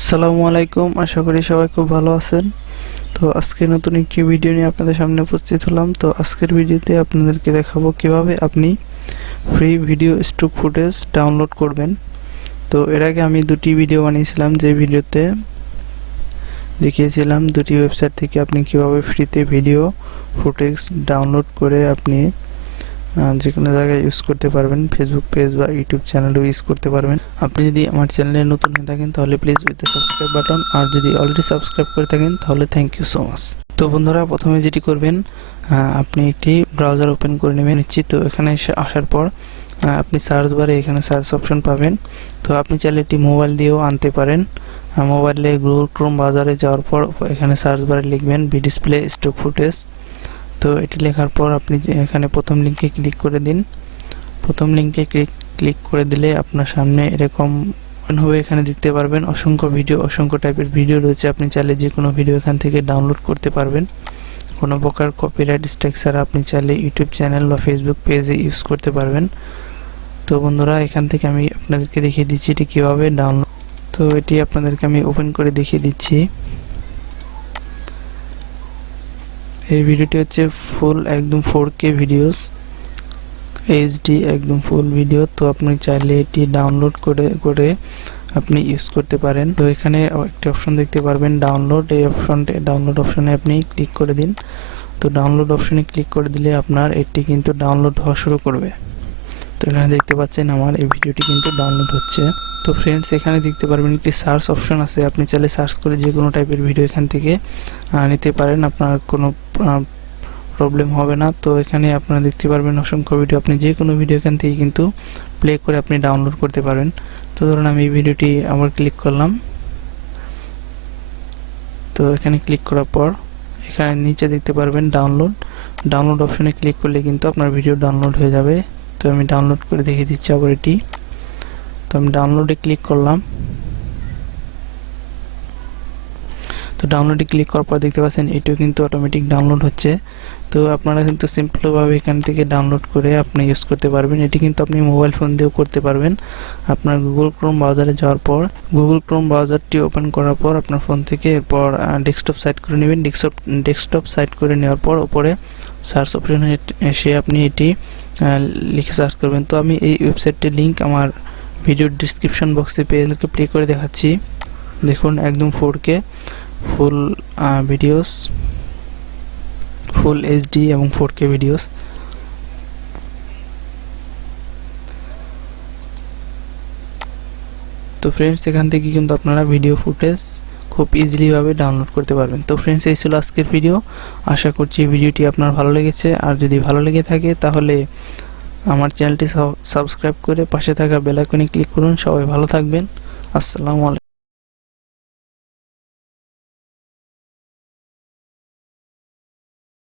আসসালামু আলাইকুম, আশা করি সবাই খুব ভালো আছেন। তো আজকে নতুন একটি ভিডিও নিয়ে আপনাদের সামনে উপস্থিত হলাম। তো আজকের ভিডিওতে আপনাদেরকে দেখাবো কিভাবে আপনি free video stock footage download করবেন। তো এর আগে আমি দুটি ভিডিও বানিয়েছিলাম, যে ভিডিওতে দেখিয়েছিলাম দুটি ওয়েবসাইট থেকে আপনি কিভাবে ফ্রিতে ভিডিও ফুটেজ ডাউনলোড করে আপনি যে কোনো জায়গায় ইউজ করতে পারবেন, ফেসবুক পেজ বা ইউটিউব চ্যানেলও ইউজ করতে পারবেন। আপনি যদি আমার চ্যানেলে নতুন হয়ে থাকেন তাহলে please with the subscribe button, আর যদি অলরেডি সাবস্ক্রাইব করে থাকেন তাহলে থ্যাংক ইউ সো মাচ। তো বন্ধুরা, প্রথমে যেটি করবেন, আপনি একটি ব্রাউজার ওপেন করে নেবেন। তো এখানে আসার পর আপনি সার্চ বারে এখানে সার্চ অপশন পাবেন। তো আপনি চাইলে এটি মোবাইল দিয়েও আনতে পারেন। মোবাইলে গুগল ক্রোম ব্রাউজারে যাওয়ার পর এখানে সার্চ বারে লিখবেন ডিসপ্লে স্টক ফুটেজ। তো এটি লেখার পর আপনি এখানে প্রথম লিঙ্কে ক্লিক করে দিন। প্রথম লিঙ্কে ক্লিক করে দিলে আপনার সামনে এরকম হবে। এখানে দেখতে পারবেন অসংখ্য টাইপের ভিডিও রয়েছে। আপনি চাইলে যে কোনো ভিডিও এখান থেকে ডাউনলোড করতে পারবেন। কোনো প্রকার কপিরাইট স্ট্রাইক ছাড়া আপনি চাইলে ইউটিউব চ্যানেল বা ফেসবুক পেজে ইউজ করতে পারবেন। তো বন্ধুরা, এখান থেকে আমি আপনাদেরকে দেখিয়ে দিচ্ছি এটি কীভাবে ডাউনলোড। তো এটি আপনাদেরকে আমি ওপেন করে দেখিয়ে দিচ্ছি। এই ভিডিওটি হচ্ছে ফুল একদম 4K ভিডিওস, এইচডি একদম ফুল ভিডিও। তো আপনি চাইলে এটি ডাউনলোড করে আপনি ইউজ করতে পারেন। তো এখানে একটি অপশন দেখতে পারবেন ডাউনলোড, এই ডাউনলোড অপশনে আপনি ক্লিক করে দিন। তো ডাউনলোড অপশনে ক্লিক করে দিলে আপনার এটি কিন্তু ডাউনলোড হওয়া শুরু করবে। তো এখানে দেখতে পাচ্ছেন আমার এই ভিডিওটি কিন্তু ডাউনলোড হচ্ছে। তো ফ্রেন্ডস, এখানে দেখতে পারবেন একটি সার্চ অপশন আছে। আপনি চাইলে সার্চ করে যে কোনো টাইপের ভিডিও এখান থেকে নিতে পারেন, আপনার কোনো প্রবলেম হবে না। তো এখানে আপনারা দেখতে পারবেন অসংখ্য ভিডিও, আপনি যে কোনো ভিডিও এখান থেকে কিন্তু প্লে করে আপনি ডাউনলোড করতে পারেন। তো ধরুন আমি এই ভিডিওটি আবার ক্লিক করলাম। তো এখানে ক্লিক করার পর এখানে নিচে দেখতে পারবেন ডাউনলোড অপশনে ক্লিক করলে কিন্তু আপনার ভিডিও ডাউনলোড হয়ে যাবে। তো আমি ডাউনলোড করে দেখিয়ে দিচ্ছি আবার এটি। তো আমি ডাউনলোডে ক্লিক করলাম। তো ডাউনলোডে ক্লিক করার পর দেখতে পাচ্ছেন এটিও কিন্তু অটোমেটিক ডাউনলোড হচ্ছে। তো আপনারা কিন্তু সিম্পলভাবে এখান থেকে ডাউনলোড করে আপনি ইউজ করতে পারবেন। এটি কিন্তু আপনি মোবাইল ফোন দিয়েও করতে পারবেন। আপনার গুগল ক্রোম ব্রাউজারে যাওয়ার পর গুগল ক্রোম ব্রাউজারটি ওপেন করার পর আপনার ফোন থেকে এরপর ডেস্কটপ সাইট করে নেবেন। ডেস্কটপ সাইট করে নেওয়ার পর উপরে সার্চ অপশনে এসে আপনি এটি লিখে সার্চ করবেন। তো আমি এই ওয়েবসাইটটির লিঙ্ক আমার ভিডিওর ডিসক্রিপশন বক্সে প্লে করে দেখাচ্ছি। দেখুন একদম 4K ফুল ভিডিওস, ফুল এইচডি এবং 4K ভিডিওস। তো ফ্রেন্ডস, এখান থেকে কিন্তু আপনারা ভিডিও ফুটেজ খুব ইজিলি ভাবে ডাউনলোড করতে পারবেন। তো ফ্রেন্ডস, এই ছিল আজকের ভিডিও। আশা করছি ভিডিওটি আপনার ভালো লেগেছে। আর যদি ভালো লেগে থাকে তাহলে আমার চ্যানেলটি সাবস্ক্রাইব করে পাশে থাকা বেল আইকনে ক্লিক করুন। সবাই ভালো থাকবেন। আসসালামু আলাইকুম।